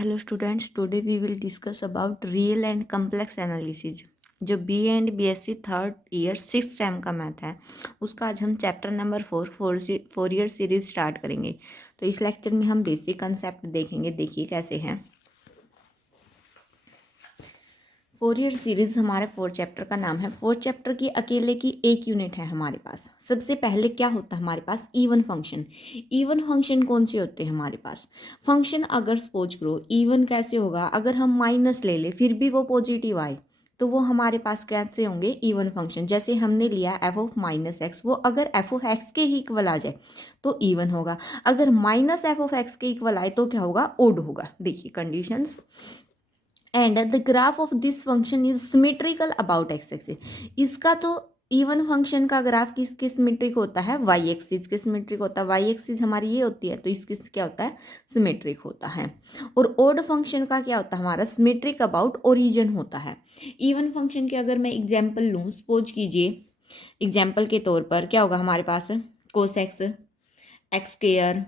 Hello students, today we will discuss about real and complex analysis. जो B and BSc third year six sem का math है, उसका आज हम chapter number Fourier series start करेंगे। तो इस लेक्चर में हम बेसिक कंसेप्ट देखेंगे। देखिए कैसे हैं। फोर ईयर सीरीज हमारे फोर चैप्टर का नाम है। फोर चैप्टर की अकेले की एक यूनिट है हमारे पास। सबसे पहले क्या होता है हमारे पास? Even function. इवन फंक्शन कौन से होते हैं हमारे पास? फंक्शन अगर सपोज करो इवन कैसे होगा, अगर हम माइनस ले ले फिर भी वो पॉजिटिव आए तो वो हमारे पास कैसे होंगे? Even function. जैसे हमने लिया एफ ऑफ माइनस एक्स, वो अगर एफ ऑफ एक्स के ही इक्वल आ जाए तो इवन होगा। अगर माइनस एफ ऑफ एक्स के इक्वल आए तो क्या होगा? ओड होगा। देखिए conditions. And the graph of this function is symmetrical about x axis. इसका तो इवन फंक्शन का ग्राफ किसके सिमेट्रिक होता है? वाई एक्सिस के सिमेट्रिक होता है। वाई एक्सिस हमारी ये होती है तो इसके क्या होता है? सिमेट्रिक होता है। और ओड फंक्शन का क्या होता है हमारा? सिमेट्रिक अबाउट ओरिजिन होता है। इवन फंक्शन के अगर मैं एग्जाम्पल लूँ, सपोज कीजिए एग्जाम्पल के तौर पर क्या होगा हमारे पास? Cos x, x square,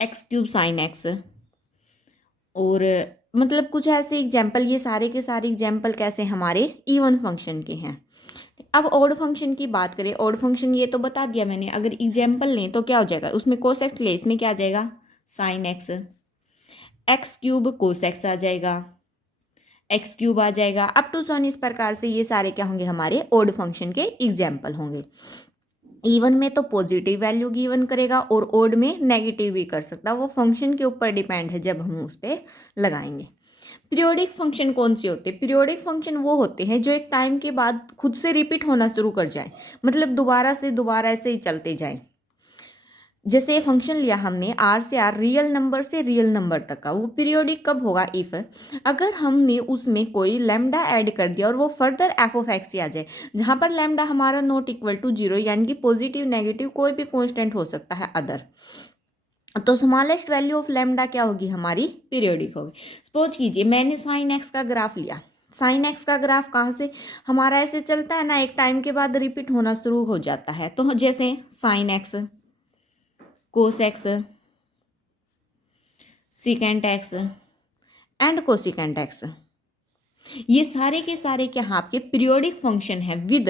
x cube sine x, और मतलब कुछ ऐसे एग्जाम्पल। ये सारे के सारे एग्जाम्पल कैसे हमारे? इवन फंक्शन के हैं। अब ऑड फंक्शन की बात करें। ऑड फंक्शन ये तो बता दिया मैंने। अगर एग्जाम्पल लें तो क्या हो जाएगा? उसमें कोस एक्स ले, इसमें क्या आ जाएगा? Sine x. X cube cos x आ जाएगा, एक्स क्यूब आ जाएगा, अप टू सोन। इस प्रकार से ये सारे क्या होंगे? हमारे ऑड फंक्शन के एग्जाम्पल होंगे। इवन में तो पॉजिटिव वैल्यू गिवन करेगा और ओड में नेगेटिव भी कर सकता है। वो फंक्शन के ऊपर डिपेंड है जब हम उस पर लगाएंगे। पीरियोडिक फंक्शन कौन से होते हैं? पीरियोडिक फंक्शन वो होते हैं जो एक टाइम के बाद खुद से रिपीट होना शुरू कर जाए, मतलब दोबारा से दोबारा ऐसे ही चलते जाए। जैसे ये फंक्शन लिया हमने आर से आर, रियल नंबर से रियल नंबर तक का, वो पीरियोडिक कब होगा? इफ अगर हमने उसमें कोई लैम्डा ऐड कर दिया और वो फर्दर एफ ऑफ एक्स आ जाए, जहाँ पर लैम्डा हमारा नॉट इक्वल टू जीरो, यानी कि पॉजिटिव नेगेटिव कोई भी कॉन्स्टेंट हो सकता है अदर, तो स्मॉलेस्ट वैल्यू ऑफ लैम्डा क्या होगी? हमारी पीरियोडिक होगी। सपोज कीजिए मैंने साइन एक्स का ग्राफ लिया। साइन एक्स का ग्राफ कहाँ से हमारा ऐसे चलता है ना, एक टाइम के बाद रिपीट होना शुरू हो जाता है। तो जैसे sine x, cos x, secant x and cosecant x, ये सारे के सारे क्या हैं? आपके पीरियोडिक फंक्शन है विद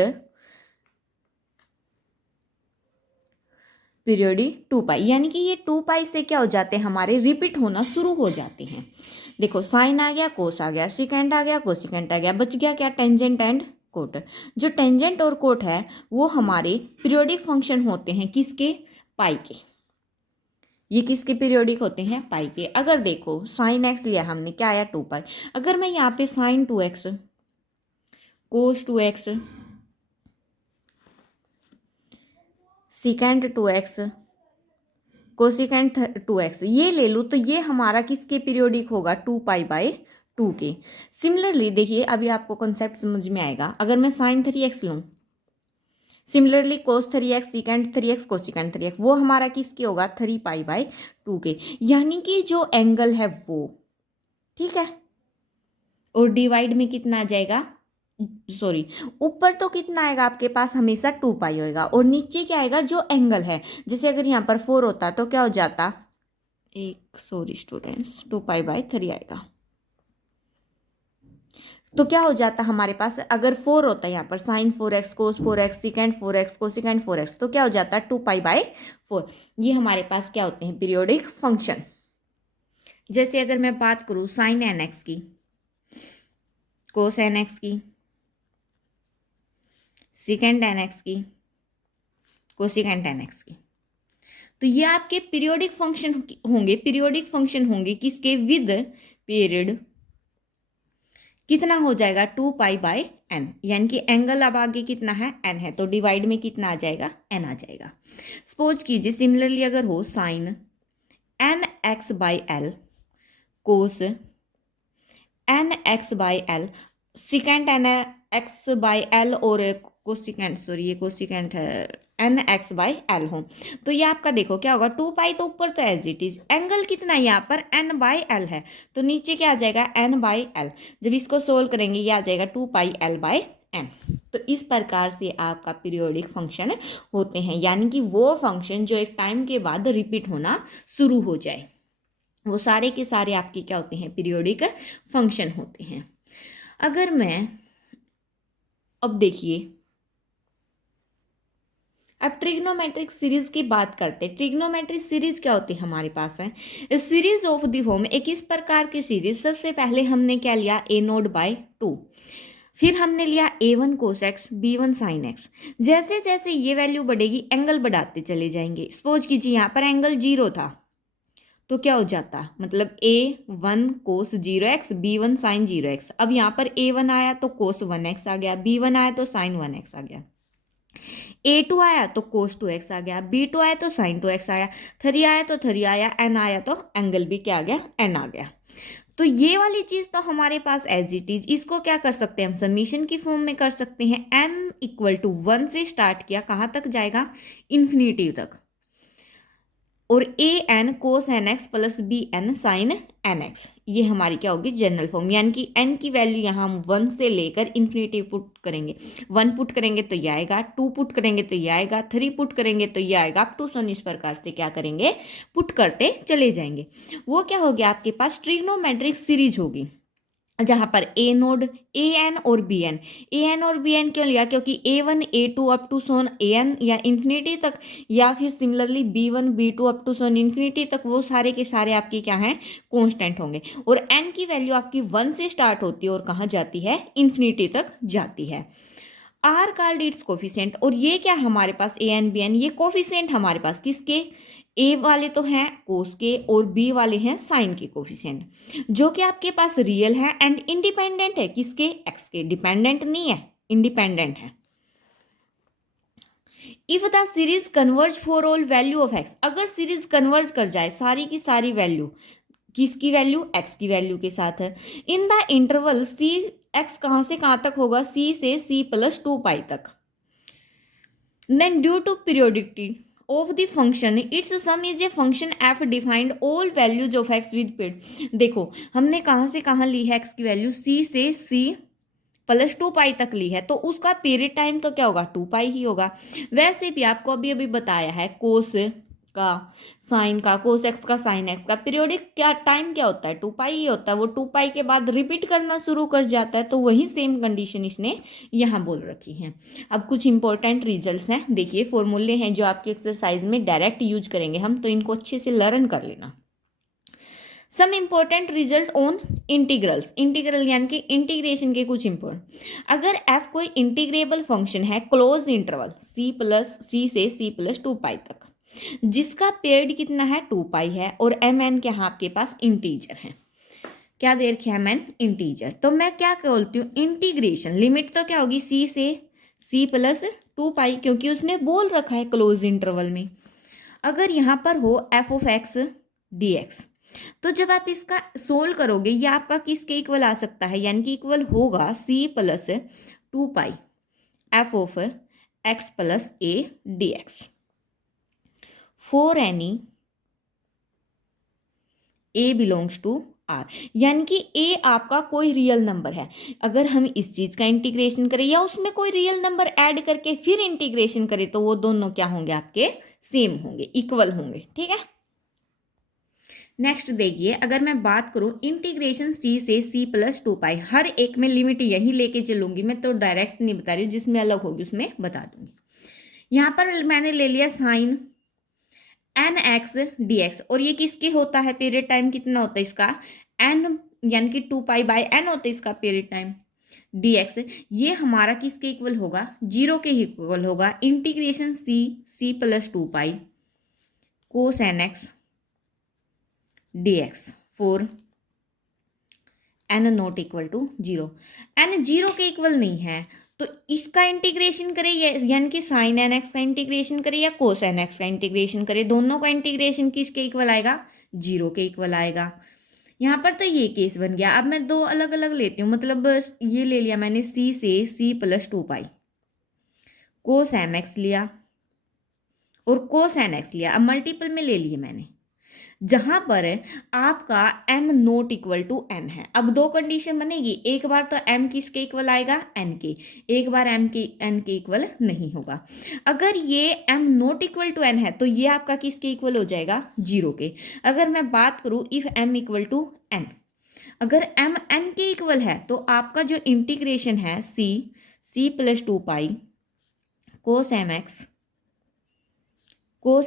पीरियोडिक 2 पाई, यानी कि ये 2 पाई से क्या हो जाते हैं? हमारे रिपीट होना शुरू हो जाते हैं। देखो साइन आ गया, कोस आ गया, सिकेंड आ गया, कोसिकेंट आ गया, बच गया क्या? Tangent and cot. जो टेंजेंट और कोट है वो हमारे पीरियोडिक फंक्शन होते हैं। किसके? पाई के। ये किसके पीरियोडिक होते हैं? पाई के। अगर देखो साइन एक्स लिया हमने, क्या आया? 2 पाई। अगर मैं यहाँ पे साइन 2x, कोस 2x, second 2x, cosecant 2x ये ले लूँ तो ये हमारा किसके पीरियोडिक होगा? 2 पाई/2 के। सिमिलरली देखिए अभी आपको कॉन्सेप्ट समझ में आएगा। अगर मैं साइन 3x लूँ, सिमिलरली कोस 3x, secant 3x, cosecant 3x, वो हमारा किसके होगा? 3 पाई/2 के। यानी कि जो एंगल है वो, ठीक है, और डिवाइड में कितना आ जाएगा? सॉरी, ऊपर तो कितना आएगा आपके पास? हमेशा 2 पाई होएगा, और नीचे क्या आएगा? जो एंगल है। जैसे अगर यहाँ पर 4 होता तो क्या हो जाता? एक सॉरी स्टूडेंट्स, 2 पाई/3 आएगा। तो क्या हो जाता हमारे पास? अगर 4 होता है यहाँ पर, साइन 4x, कोस 4x, second 4x, cosecant 4x, तो क्या हो जाता है? 2 पाई/4। ये हमारे पास क्या होते हैं? Periodic function. जैसे अगर मैं बात करूँ साइन एन एक्स की, कोस एन एक्स की, सिकेंड एन एक्स की, कोसिकेंड एन एक्स की, तो ये आपके पीरियोडिक फंक्शन होंगे। पीरियोडिक फंक्शन होंगे किसके? With period. कितना हो जाएगा? 2 पाई/n, यानी कि एंगल अब आगे कितना है? n है, तो डिवाइड में कितना आ जाएगा? n आ जाएगा। सपोज कीजिए सिमिलरली अगर हो साइन nx/l, कोस nx/l, सिकेंट nx/l, और कोसिकेंट, सॉरी ये कोसिकेंट है, nx/l हो, तो ये आपका देखो क्या होगा? 2 पाई तो ऊपर तो एज इट इज, एंगल कितना है यहाँ पर? n/l है, तो नीचे क्या आ जाएगा? n/l। जब इसको सोल्व करेंगे ये आ जाएगा 2 पाई/l/n। तो इस प्रकार से आपका पीरियोडिक फंक्शन होते हैं, यानी कि वो फंक्शन जो एक टाइम के बाद रिपीट होना शुरू हो जाए। वो सारे के सारे आपके क्या होते हैं, पीरियोडिक फंक्शन होते हैं। अगर मैं अब देखिए, अब ट्रिग्नोमेट्रिक सीरीज की बात करते हैं। ट्रिग्नोमेट्रिक सीरीज क्या होती है हमारे पास है, सीरीज ऑफ द फॉर्म, एक इस प्रकार की सीरीज, सबसे पहले हमने क्या लिया, ए नोट बाय 2, फिर हमने लिया a1 cos x b1 sine x. जैसे जैसे ये वैल्यू बढ़ेगी एंगल बढ़ाते चले जाएंगे। सपोज कीजिए यहाँ पर एंगल 0 था तो क्या हो जाता, मतलब a1 कोस 0x b1 साइन 0x। अब यहाँ पर a1 आया तो कोस 1x आ गया, b1 आया तो साइन 1x आ गया, a2 आया तो कोस 2x आ गया, b2 आया तो साइन 2x आया, 3 आया तो 3 आया, n आया तो एंगल भी क्या आ गया, n आ गया। तो ये वाली चीज तो हमारे पास एज इट इज, इसको क्या कर सकते हैं हम, समीशन की फॉर्म में कर सकते हैं। n इक्वल टू 1 से स्टार्ट किया, कहाँ तक जाएगा, इन्फिनिटी तक, और a n cos N x plus b n sine N x, ये हमारी क्या होगी, जनरल फॉर्म। यानी कि एन की वैल्यू यहाँ हम 1 से लेकर इन्फिनिटी पुट करेंगे। 1 पुट करेंगे तो ये आएगा, 2 पुट करेंगे तो ये आएगा, 3 पुट करेंगे तो ये आएगा, अप टू सन, इस प्रकार से क्या करेंगे, पुट करते चले जाएंगे। वो क्या हो गया, आपके पास ट्रिग्नोमेट्रिक सीरीज होगी, जहां पर ए नोड ए एन और बी एन, ए एन और बी एन क्यों लिया, क्योंकि A1 A2 up to so on A N या इन्फिनिटी तक, या फिर similarly B1 B2 up to so on infinity तक, वो सारे के सारे आपके क्या हैं, कांस्टेंट होंगे। और एन की वैल्यू आपकी 1 से स्टार्ट होती है और कहाँ जाती है, इन्फिनिटी तक जाती है। आर कॉल्ड इट्स कोफिशिएंट, और ये क्या हमारे पास, ए एन बी एन, ये कोफिशिएंट हमारे पास किसके, ए वाले तो हैं कोस के और बी वाले हैं साइन के कोफिशिएंट, जो कि आपके पास रियल है एंड इंडिपेंडेंट है, किसके, एक्स के, डिपेंडेंट नहीं है, इंडिपेंडेंट है। If the series converge for all value of x, अगर सीरीज कन्वर्ज कर जाए सारी की सारी वैल्यू, किसकी वैल्यू, एक्स की वैल्यू के साथ है, in the interval C, X कहाँ से कहाँ तक होगा, सी से सी प्लस 2 पाई तक, then due to periodicity of the function its sum is a function f defined all values of x with period। देखो हमने कहाँ से कहाँ ली है x की वैल्यू, c से c प्लस 2 पाई तक ली है, तो उसका पीरियड टाइम तो क्या होगा, 2 पाई ही होगा। वैसे भी आपको अभी अभी बताया है, कोस का साइन का, कोस एक्स का साइन एक्स का पीरियोडिक क्या टाइम क्या होता है, 2 पाई ही होता है। वो 2 पाई के बाद रिपीट करना शुरू कर जाता है, तो वही सेम कंडीशन इसने यहाँ बोल रखी है। अब कुछ इंपॉर्टेंट रिजल्ट्स हैं, देखिए फॉर्मूले हैं जो आपके एक्सरसाइज में डायरेक्ट यूज करेंगे हम, तो इनको अच्छे से लर्न कर लेना। Some important result on integrals, integral यानी कि इंटीग्रेशन के कुछ इंपॉर्टेंट, अगर f कोई इंटीग्रेबल फंक्शन है क्लोज इंटरवल c से c प्लस 2 पाई तक, जिसका पीरियड कितना है, 2 पाई है, और एम एन क्या है आपके पास, इंटीजर है, क्या दे रखे एम एन, इंटीजर, तो मैं क्या बोलती हूँ, इंटीग्रेशन लिमिट तो क्या होगी, c से c प्लस 2 पाई, क्योंकि उसने बोल रखा है क्लोज इंटरवल में। अगर यहाँ पर हो f of x D x, तो जब आप इसका सोल्व करोगे ये आपका किसके इक्वल आ सकता है, यानी कि इक्वल होगा c plus 2 pi f of x plus a dx for any a belongs to r, यानी कि a आपका कोई रियल नंबर है। अगर हम इस चीज का इंटीग्रेशन करें या उसमें कोई रियल नंबर ऐड करके फिर इंटीग्रेशन करें, तो वो दोनों क्या होंगे, आपके सेम होंगे, इक्वल होंगे, ठीक है। नेक्स्ट देखिए, अगर मैं बात करूं इंटीग्रेशन c से c प्लस 2 पाई, हर एक में लिमिट यही लेके चलूंगी मैं, तो डायरेक्ट नहीं बता रही हूँ, जिसमें अलग होगी उसमें बता दूंगी। यहाँ पर मैंने ले लिया sine N X D X, और ये किसके होता है, पीरियड टाइम कितना होता है इसका, एन, यानी कि 2 पाई बाय एन होता है इसका पीरियड टाइम, डी एक्स, ये हमारा किसके इक्वल होगा, 0 के ही इक्वल होगा। Integration c plus 2 pi cos N X dx for n not equal to 0, n 0 के इक्वल नहीं है, तो इसका इंटीग्रेशन करें, यानी कि साइन एन एक्स का इंटीग्रेशन करें या कोस एन एक्स का इंटीग्रेशन करें, दोनों का इंटीग्रेशन किसके इक्वल आएगा, 0 के इक्वल आएगा। यहाँ पर तो ये केस बन गया। अब मैं दो अलग अलग लेती हूँ, मतलब ये ले लिया मैंने c से c प्लस 2 पाई, कोस एम एक्स लिया और कोस एन एक्स लिया, अब मल्टीपल में ले लिए मैंने, जहाँ पर आपका m not equal to n है। अब दो कंडीशन बनेगी, एक बार तो m किसके इक्वल आएगा, n के, एक बार m के n के इक्वल नहीं होगा। अगर ये m not equal to n है तो ये आपका किसके इक्वल हो जाएगा, 0 के। अगर मैं बात करूँ if m equal to n, अगर m n के इक्वल है तो आपका जो इंटीग्रेशन है c plus 2 pi cos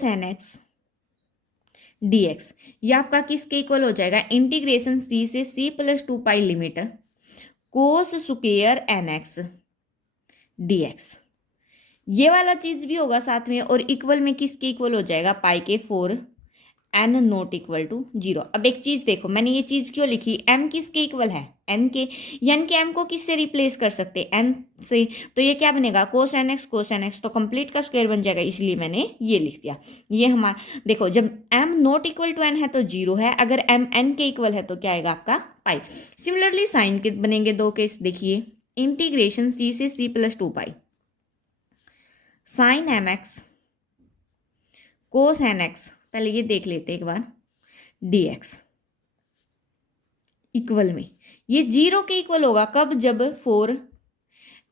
nx dx, ये आपका किसके इक्वल हो जाएगा, इंटीग्रेशन c से c plus 2 pi limit cos square nx dx, ये वाला चीज भी होगा साथ में, और इक्वल में किसके इक्वल हो जाएगा, पाई के 4 n नॉट इक्वल टू 0। अब एक चीज देखो, मैंने ये चीज क्यों लिखी, m किसके इक्वल है, n के, n के m को किससे रिप्लेस कर सकते, n से, तो ये क्या बनेगा, कोस nx, तो कंप्लीट का स्क्वायर बन जाएगा, इसलिए मैंने ये लिख दिया। ये हमारा देखो, जब m not equal to n है तो 0 है, अगर m n के इक्वल है तो क्या आएगा आपका पाई। सिमिलरली साइन के बनेंगे दो केस, देखिए इंटीग्रेशन c से c plus 2 pi sine mx कोस nx, पहले ये देख लेते एक बार, dx इक्वल में, ये 0 के इक्वल होगा कब, जब 4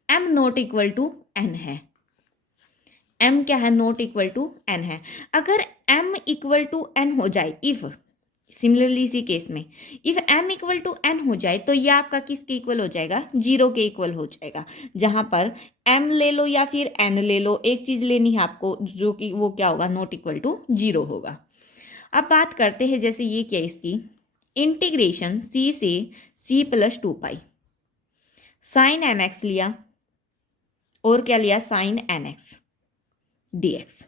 m not equal to n है, m क्या है, नॉट इक्वल टू n है। अगर m इक्वल टू n हो जाए, इफ सिमिलरली इसी केस में if m equal to n हो जाए तो ये आपका किसके इक्वल हो जाएगा, 0 के इक्वल हो जाएगा। जहां पर m ले लो या फिर n ले लो, एक चीज लेनी है आपको, जो कि वो क्या होगा, नॉट इक्वल टू 0 होगा। अब बात करते हैं, जैसे ये क्या, इसकी इंटीग्रेशन c से c plus 2 pi sine mx लिया और क्या लिया, साइन nx dx,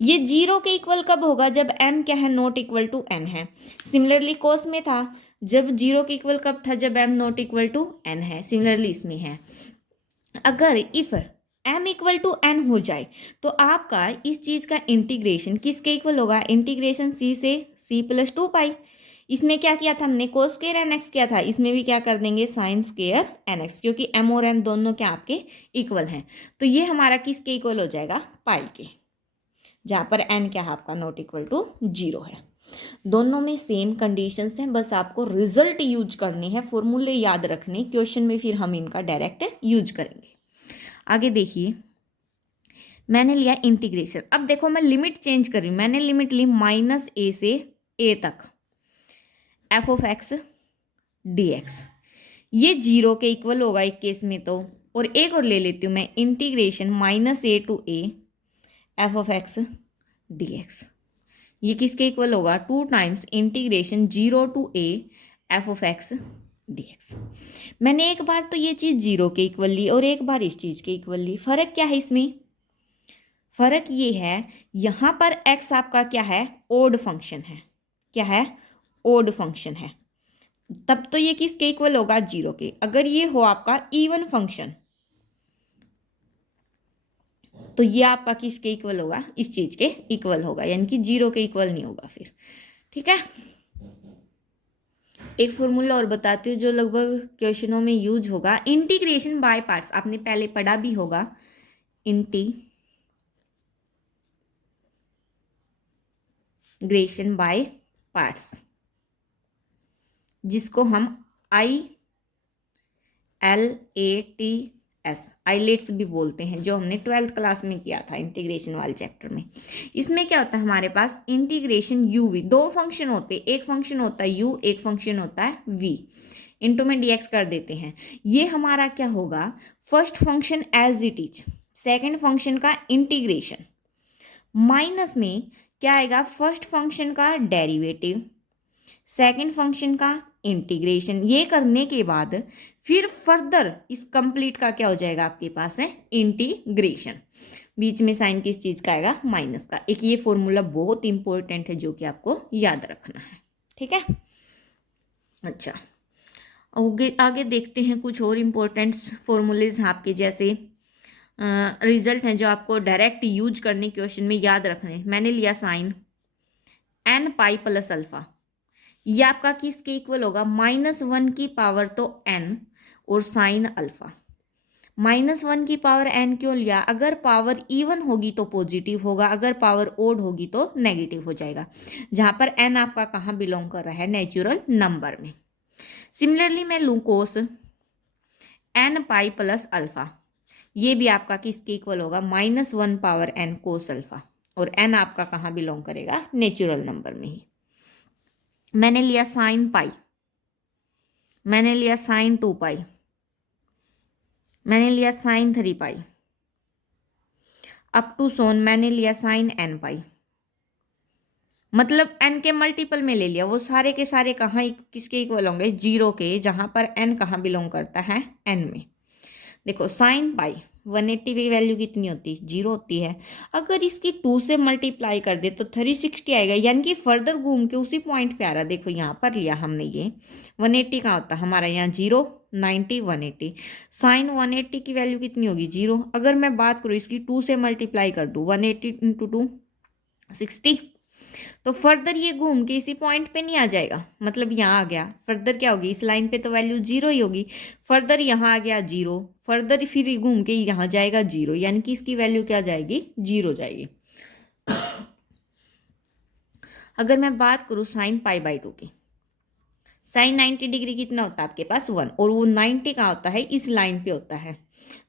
ये 0 के इक्वल कब होगा, जब m क्या है, नॉट इक्वल टू n है। सिमिलरली कोस में था, जब 0 के इक्वल कब था, जब m not equal to n है। सिमिलरली इसमें है, अगर if m equal to n हो जाए तो आपका इस चीज का इंटीग्रेशन किसके इक्वल होगा, इंटीग्रेशन c से c प्लस 2 पाई, इसमें क्या किया था हमने, कोस स्क्वायर nx किया था, इसमें भी क्या कर देंगे, साइन स्क्वायर nx, क्योंकि m और n दोनों क्या आपके इक्वल हैं। तो ये हमारा किसके इक्वल हो जाएगा, पाई के, जहाँ पर n क्या है आपका, नॉट इक्वल टू 0 है। दोनों में सेम कंडीशंस हैं, बस आपको रिजल्ट यूज करने हैं, फॉर्मूले याद रखने, क्वेश्चन में फिर हम इनका डायरेक्ट यूज करेंगे। आगे देखिए, मैंने लिया इंटीग्रेशन, अब देखो मैं लिमिट चेंज कर रही हूँ, मैंने लिमिट ली -a से a तक f ऑफ x dx, ये 0 के इक्वल होगा एक केस में तो, और एक और ले लेती हूँ मैं, integration -a to a f of x dx, ये किसके इक्वल होगा, 2 times integration 0 to a f of x dx। मैंने एक बार तो ये चीज़ 0 के इक्वल ली और एक बार इस चीज़ के इक्वल ली। फ़र्क क्या है इसमें, फ़र्क ये है, यहाँ पर x आपका क्या है, ओड फंक्शन है, क्या है, ओड फंक्शन है, तब तो ये किसके इक्वल होगा, 0 के। अगर ये हो आपका इवन फंक्शन तो ये आपका किसके इक्वल होगा, इस चीज़ के इक्वल होगा, यानी कि 0 के इक्वल नहीं होगा फिर, ठीक है। एक फॉर्मूला और बताती हूँ जो लगभग क्वेश्चनों में यूज होगा, इंटीग्रेशन बाय पार्ट्स, आपने पहले पढ़ा भी होगा, इंटीग्रेशन बाय पार्ट्स, जिसको हम ILATS आइलेट्स भी बोलते हैं, जो हमने 12th क्लास में किया था इंटीग्रेशन वाले चैप्टर में। इसमें क्या होता है, हमारे पास इंटीग्रेशन UV, दो फंक्शन होते हैं, एक फंक्शन होता है U, एक फंक्शन होता है V, इंटू में dx कर देते हैं। ये हमारा क्या होगा, first function as it is, second function का इंटीग्रेशन, माइनस में क्या आएगा, फर्स्ट फंक्शन का डेरिवेटिव, सेकेंड फंक्शन का इंटीग्रेशन। ये करने के बाद फिर फर्दर इस कंप्लीट का क्या हो जाएगा आपके पास है, इंटीग्रेशन, बीच में साइन किस चीज़ का आएगा, माइनस का। एक ये फॉर्मूला बहुत इंपॉर्टेंट है जो कि आपको याद रखना है, ठीक है। अच्छा, आगे देखते हैं कुछ और इम्पोर्टेंट फॉर्मूलेज हैं आपके, जैसे रिजल्ट हैं जो आपको डायरेक्ट यूज करने क्वेश्चन में याद रखने। मैंने लिया sine n pi plus alpha, ये आपका किसके इक्वल होगा, -1 की पावर तो n और साइन अल्फा -1 की पावर n क्यों लिया? अगर पावर इवन होगी तो पॉजिटिव होगा, अगर पावर ओड होगी तो नेगेटिव हो जाएगा, जहाँ पर n आपका कहाँ बिलोंग कर रहा है? नेचुरल नंबर में। सिमिलरली मैं लूँ कोस n पाई प्लस अल्फा, ये भी आपका किसके इक्वल होगा? -1 पावर n कोस अल्फा, और n आपका कहाँ बिलोंग करेगा? नेचुरल नंबर में ही। मैंने लिया साइन पाई, मैंने लिया साइन 2 पाई, मैंने लिया साइन 3 पाई, अप टू सोन मैंने लिया साइन n पाई, मतलब n के मल्टीपल में ले लिया। वो सारे के सारे कहाँ किसके इक्वल होंगे? 0 के, जहाँ पर n कहाँ बिलोंग करता है? n में। देखो साइन पाई 180 की वैल्यू कितनी होती है? 0 होती है। अगर इसकी 2 से मल्टीप्लाई कर दे तो 360 आएगा, यानी कि फर्दर घूम के उसी पॉइंट पे आ रहा। देखो यहाँ पर लिया हमने ये 180 कहाँ होता है हमारा? यहाँ 0, 90, 180। साइन 180 की वैल्यू कितनी होगी? 0। अगर मैं बात करूँ इसकी 2 से मल्टीप्लाई कर दूँ, 180 इंटू 2 60, तो फर्दर ये घूम के इसी पॉइंट पे नहीं आ जाएगा, मतलब यहाँ आ गया। फर्दर क्या होगी? इस लाइन पे तो वैल्यू 0 ही होगी, फर्दर यहाँ आ गया 0, फर्दर फिर घूम के यहाँ जाएगा 0, यानी कि इसकी वैल्यू क्या जाएगी? 0 जाएगी। अगर मैं बात करूँ साइन पाई बाई 2 की, साइन 90 डिग्री कितना होता है आपके पास? 1, और वो 90 कहाँ होता है? इस लाइन पे होता है।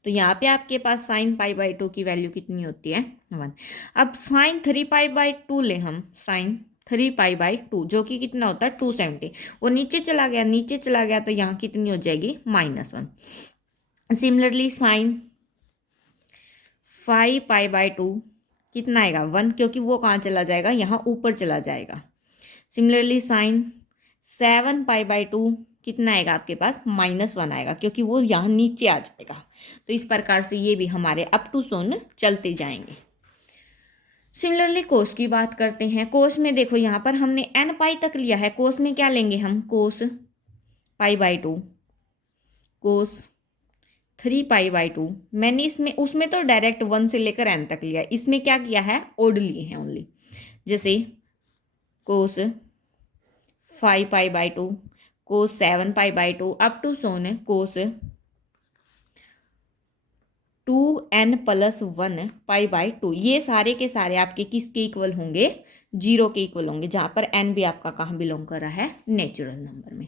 तो यहाँ पे आपके पास साइन पाई बाई 2 की वैल्यू कितनी होती है? 1। अब साइन 3 पाई बाई 2 ले हम, साइन 3 पाई बाई 2, जो कि कितना होता है? 270। वो नीचे चला गया, नीचे चला गया, तो यहाँ कितनी हो जाएगी? -1। सिमिलरली साइन 5 पाई बाई 2 कितना आएगा? 1, क्योंकि वो कहाँ चला जाएगा? यहाँ ऊपर चला जाएगा। सिमिलरली साइन 7 पाई बाई 2 कितना आएगा आपके पास? -1 आएगा, क्योंकि वो यहाँ नीचे आ जाएगा। तो इस प्रकार से ये भी हमारे अप टू सोन चलते जाएंगे। सिमिलरली कोस की बात करते हैं। कोस में देखो यहाँ पर हमने n पाई तक लिया है, कोस में क्या लेंगे हम? Cos pi by 2, cos 3 pi by 2। मैंने इसमें उसमें तो डायरेक्ट 1 से लेकर n तक लिया, इसमें क्या किया है? ओड लिए हैं ओनली। जैसे cos 5 pi by 2, cos 7 pi by 2, up to सोन cos 2n plus 1 pi by 2। ये सारे के सारे आपके किसके इक्वल होंगे? 0 के इक्वल होंगे, जहाँ पर n भी आपका कहाँ बिलोंग कर रहा है? नेचुरल नंबर में।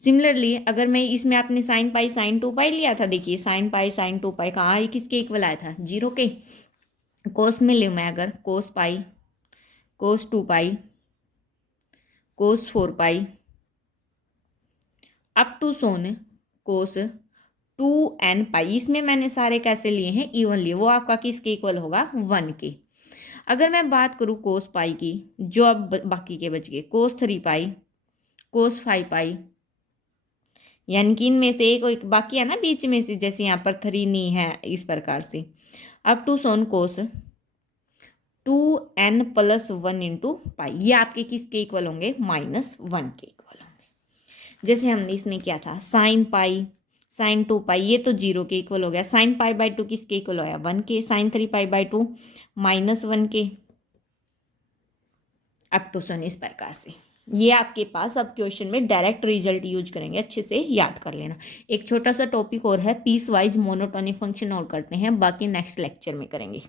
सिमिलरली अगर मैं इसमें आपने साइन पाई साइन 2 पाई लिया था, देखिए साइन पाई साइन 2 पाई कहाँ किसके इक्वल आया था? 0 के। कोस में लूँ मैं अगर, कोस पाई, कोस 2 pi, cos 4 pi, up to सोन कोस 2n पाई। इसमें मैंने सारे कैसे लिए हैं? इवन लिए। वो आपका किसके इक्वल होगा? 1 के। अगर मैं बात करूँ कोस पाई की, जो अब बाकी के बच गए, कोस 3 पाई, कोस 5 पाई, यानी कि इनमें से एक बाकी है ना बीच में से, जैसे यहाँ पर 3 नहीं है, इस प्रकार से। अब टू सोन cos 2n plus 1 into pi, ये आपके किसके इक्वल होंगे? -1 के इक्वल होंगे। जैसे हमने इसमें क्या था? साइन पाई साइन 2 पाई, ये तो 0 के इक्वल हो गया। साइन पाई बाई 2 किसके इक्वल हो गया? 1 के। साइन 3 पाई बाई 2 -1 के। अप टू सन इस प्रकार से। ये आपके पास अब क्वेश्चन में डायरेक्ट रिजल्ट यूज करेंगे, अच्छे से याद कर लेना। एक छोटा सा टॉपिक और है, पीस वाइज मोनोटोनिक फंक्शन, और करते हैं, बाकी नेक्स्ट लेक्चर में करेंगे।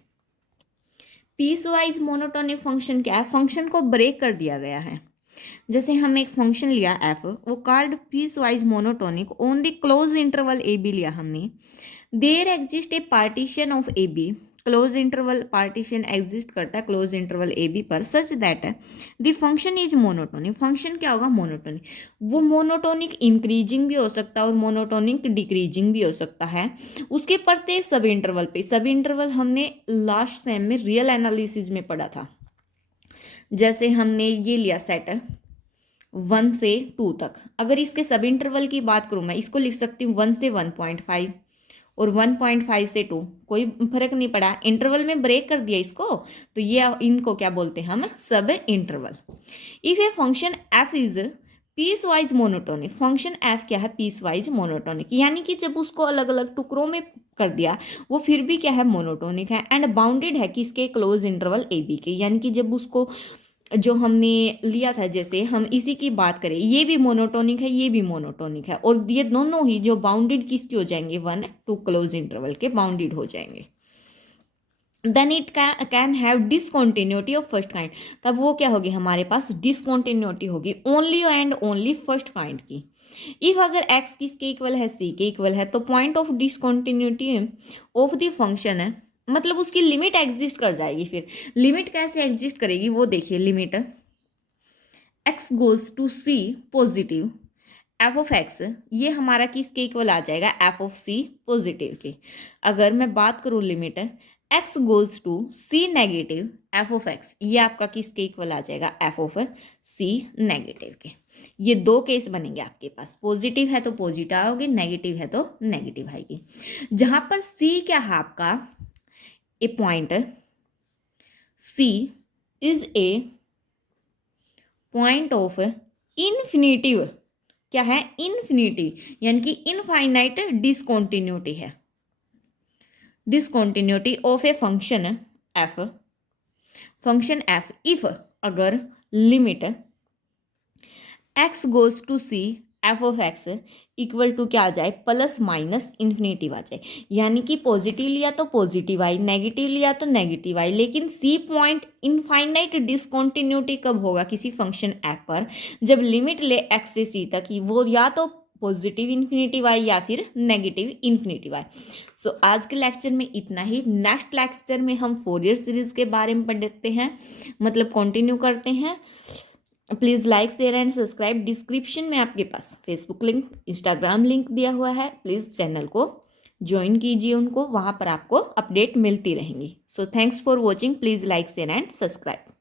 पीस वाइज मोनोटोनिक फंक्शन क्या है? फंक्शन को ब्रेक कर दिया गया है। जैसे हम एक फंक्शन लिया f, वो called piecewise monotonic on the close interval A B लिया हमने। There exist a partition of A B, close interval partition exist करता है क्लोज इंटरवल ए बी पर, such that the function is monotonic. Function क्या होगा? Monotonic. वो monotonic increasing भी हो सकता है और मोनोटोनिक डिक्रीजिंग भी हो सकता है, उसके प्रत्येक सब इंटरवल पे। सब इंटरवल हमने लास्ट सेम में रियल एनालिसिस में पढ़ा था। जैसे हमने ये लिया सेट 1 से 2 तक, अगर इसके सब इंटरवल की बात करूँ मैं, इसको लिख सकती हूँ 1 से 1.5 और 1.5 से 2, कोई फर्क नहीं पड़ा, इंटरवल में ब्रेक कर दिया इसको, तो ये इनको क्या बोलते हैं हम? सब interval. If A function F is peace wise monotonic, function F क्या है? पीस वाइज मोनोटोनिक, यानी कि जब उसको अलग अलग टुकड़ों में कर दिया वो फिर भी क्या है? मोनोटोनिक है। एंड बाउंडेड है किसके? क्लोज इंटरवल ए बी के, यानी कि जब उसको जो हमने लिया था, जैसे हम इसी की बात करें, ये भी मोनोटोनिक है, ये भी मोनोटोनिक है, और ये दोनों ही जो बाउंडेड किसके हो जाएंगे, 1-2 क्लोज इंटरवल के बाउंडेड हो जाएंगे। Then it can have discontinuity of first kind. तब वो क्या होगी, हमारे पास डिसकॉन्टिन्यूटी होगी only and only first kind की। इफ अगर x किसके इक्वल है, c के इक्वल है, तो point of discontinuity of the function है, मतलब उसकी लिमिट एग्जिस्ट कर जाएगी। फिर लिमिट कैसे एग्जिस्ट करेगी वो देखिए, limit x goes to c positive F of X, ये हमारा किसके इक्वल आ जाएगा, एफ ऑफ सी पॉजिटिव के। अगर मैं बात करूँ limit X goes to C negative F of X, ये आपका किसके इक्वल आ जाएगा, एफ ऑफ सी नेगेटिव के। ये दो केस बनेंगे आपके पास, पॉजिटिव है तो पॉजिटिव आओगे, नेगेटिव है तो नेगेटिव आएगी। जहां पर सी क्या है आपका, a point C is a point of infinitive, क्या है, इन्फिनिटी, यानी कि इनफाइनाइट डिसकॉन्टिन्यूटी है, discontinuity of a function F, function F if अगर limit X goes to C F of X equal to क्या आ जाए, प्लस माइनस इन्फिनिटिव आ जाए, यानी कि पॉजिटिव लिया तो पॉजिटिव आई, नेगेटिव लिया तो नेगेटिव आई। लेकिन सी पॉइंट इनफाइनाइट डिसकॉन्टिन्यूटी कब होगा किसी फंक्शन एफ पर, जब लिमिट ले एक्स से सी तक ही वो या तो पॉजिटिव इन्फिनिटिव आई या फिर नेगेटिव इन्फिनिटिव आई। सो आज के लेक्चर में इतना ही। नेक्स्ट लेक्चर में हम फोरियर सीरीज के बारे में पढ़ते हैं, मतलब कंटिन्यू करते हैं। Please like share and subscribe. Description में आपके पास फेसबुक लिंक, इंस्टाग्राम लिंक दिया हुआ है, प्लीज़ चैनल को ज्वाइन कीजिए उनको, वहाँ पर आपको अपडेट मिलती रहेंगी। So thanks for watching, please like share and subscribe.